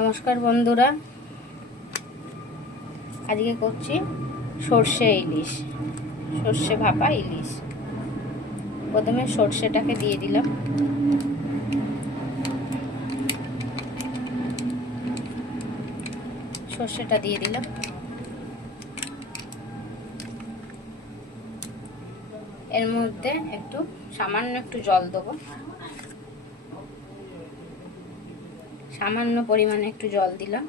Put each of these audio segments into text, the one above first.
নমস্কার বন্ধুরা, আজকে করছি সর্ষে ইলিশ, সর্ষে ভাপা ইলিশ। প্রথমে সর্ষেটাকে দিয়ে দিলাম, সর্ষেটা দিয়ে দিলাম। এর মধ্যে সামান্য একটু জল দেবো, সামান্য পরিমাণে একটু জল দিলাম।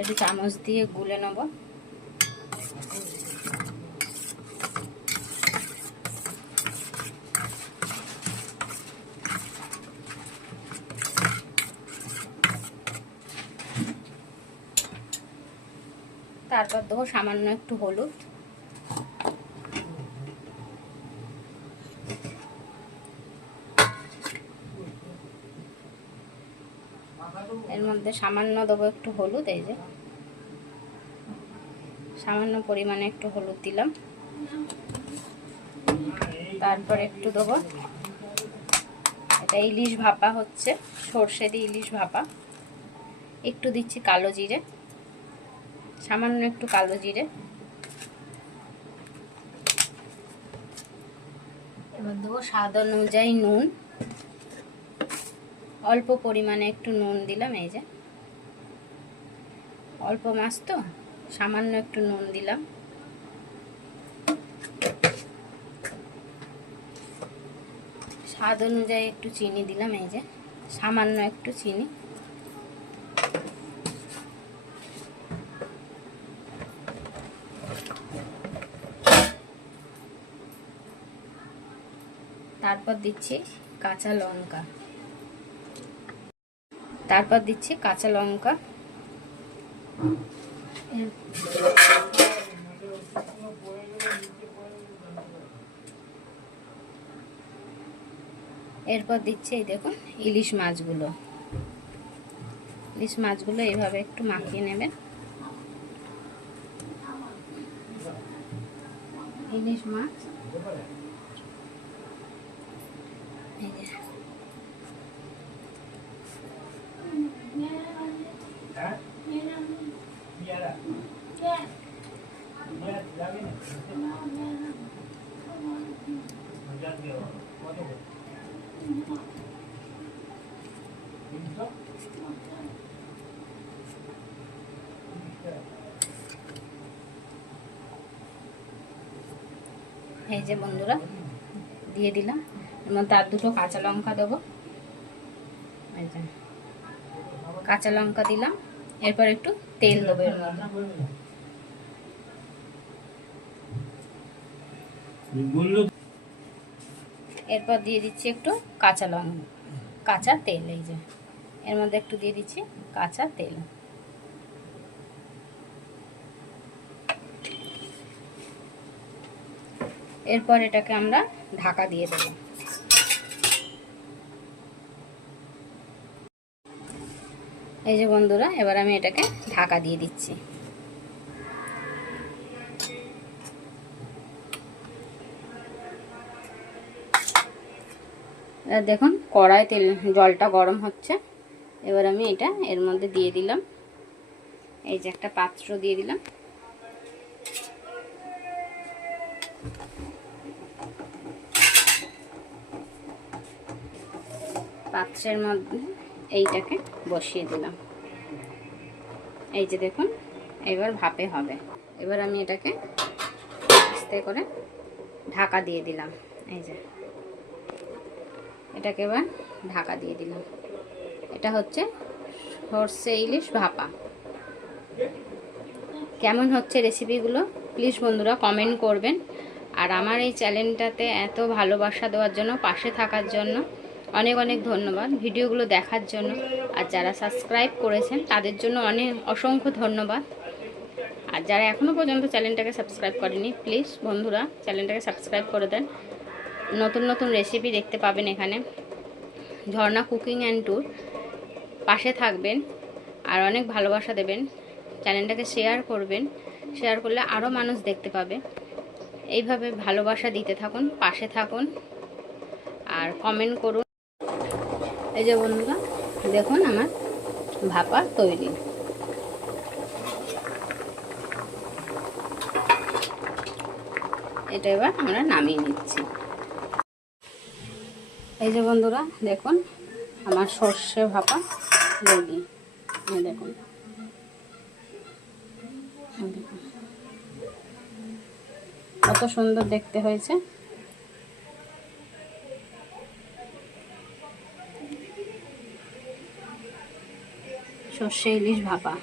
একটু চামচ দিয়ে গুলে নেব। তারপর দেবো সামান্য একটু হলুদ, এর মধ্যে সামান্য দেবো একটু হলুদ, এই যে সামান্য পরিমাণে একটু হলুদ দিলাম। তারপর একটু দেবো, এটা ইলিশ ভাপা হচ্ছে, সর্ষে দিয়ে ইলিশ ভাপা। একটু দিচ্ছি কালো জিরে, সামান্য একটু কালো জিরে। এবার দেবো স্বাদ অনুযায়ী নুন, অল্প পরিমাণে একটু নুন দিলাম। এই যে অল্প মাছ তো সামান্য একটু নুন দিলাম। স্বাদ অনুযায়ী একটু চিনি দিলাম, এই যে সামান্য একটু চিনি। তারপর দিচ্ছি কাঁচা লঙ্কা, এরপর দিচ্ছি এই দেখুন ইলিশ মাছগুলো এইভাবে একটু মাখিয়ে নেবেন। ইলিশ মাছ এই যে এই যে বন্ধুরা দিয়ে দিলাম। এর মধ্যে আর দুটো কাঁচা লঙ্কা দেবো, এই যে কাঁচা লঙ্কা দিলাম। এরপর একটু তেল দেবো এর মধ্যে। এরপর দিয়ে দিচ্ছি একটু কাঁচা তেল, এই যে এর মধ্যে একটু দিয়ে দিচ্ছি কাঁচা তেল। এরপর এটাকে আমরা ঢাকা দিয়ে দেব। এই যে বন্ধুরা, এবার আমি এটাকে ঢাকা দিয়ে দিচ্ছি। দেখুন কড়াই জলটা গরম হচ্ছে। এবার আমি এটা এর মধ্যে দিয়ে দিলাম। এই যে একটা পাত্র দিয়ে দিলাম। পাত্রের মধ্যে এইটাকে বসিয়ে দিলাম। এই যে দেখুন এবার ভাপে হবে। এবার আমি এটাকে আস্তে করে ঢাকা দিয়ে দিলাম। এই যে এটাকে এবার ঢাকা দিয়ে দিলাম। এটা হচ্ছে সর্ষে ইলিশ ভাপা। কেমন হচ্ছে রেসিপিগুলো প্লিজ বন্ধুরা কমেন্ট করবেন। আর আমার এই চ্যানেলটাতে এত ভালোবাসা দেওয়ার জন্য, পাশে থাকার জন্য অনেক অনেক ধন্যবাদ। ভিডিওগুলো দেখার জন্য, আর যারা সাবস্ক্রাইব করেছেন তাদের জন্য অসংখ্য ধন্যবাদ। আর যারা এখনও পর্যন্ত চ্যানেলটাকে সাবস্ক্রাইব করেনি, প্লিজ বন্ধুরা চ্যানেলটাকে সাবস্ক্রাইব করে দেন। নতুন নতুন রেসিপি দেখতে পাবেন এখানে। ঝর্ণা কুকিং অ্যান্ড ট্যুর, পাশে থাকবেন আর অনেক ভালোবাসা দেবেন। চ্যানেলটাকে শেয়ার করবেন, শেয়ার করলে আরও মানুষ দেখতে পাবে। এইভাবে ভালোবাসা দিতে থাকুন, পাশে থাকুন। আর কমেন্ট করুন। এই যে বন্ধুরা দেখুন আমার ভাপা তৈরি। এটা এবার আমরা নামিয়ে নিচ্ছি। এই যে বন্ধুরা দেখুন আমার সর্ষে ভাপা রেডি। দেখুন কত সুন্দর দেখতে হয়েছে। সর্ষে ইলিশ ভাপা।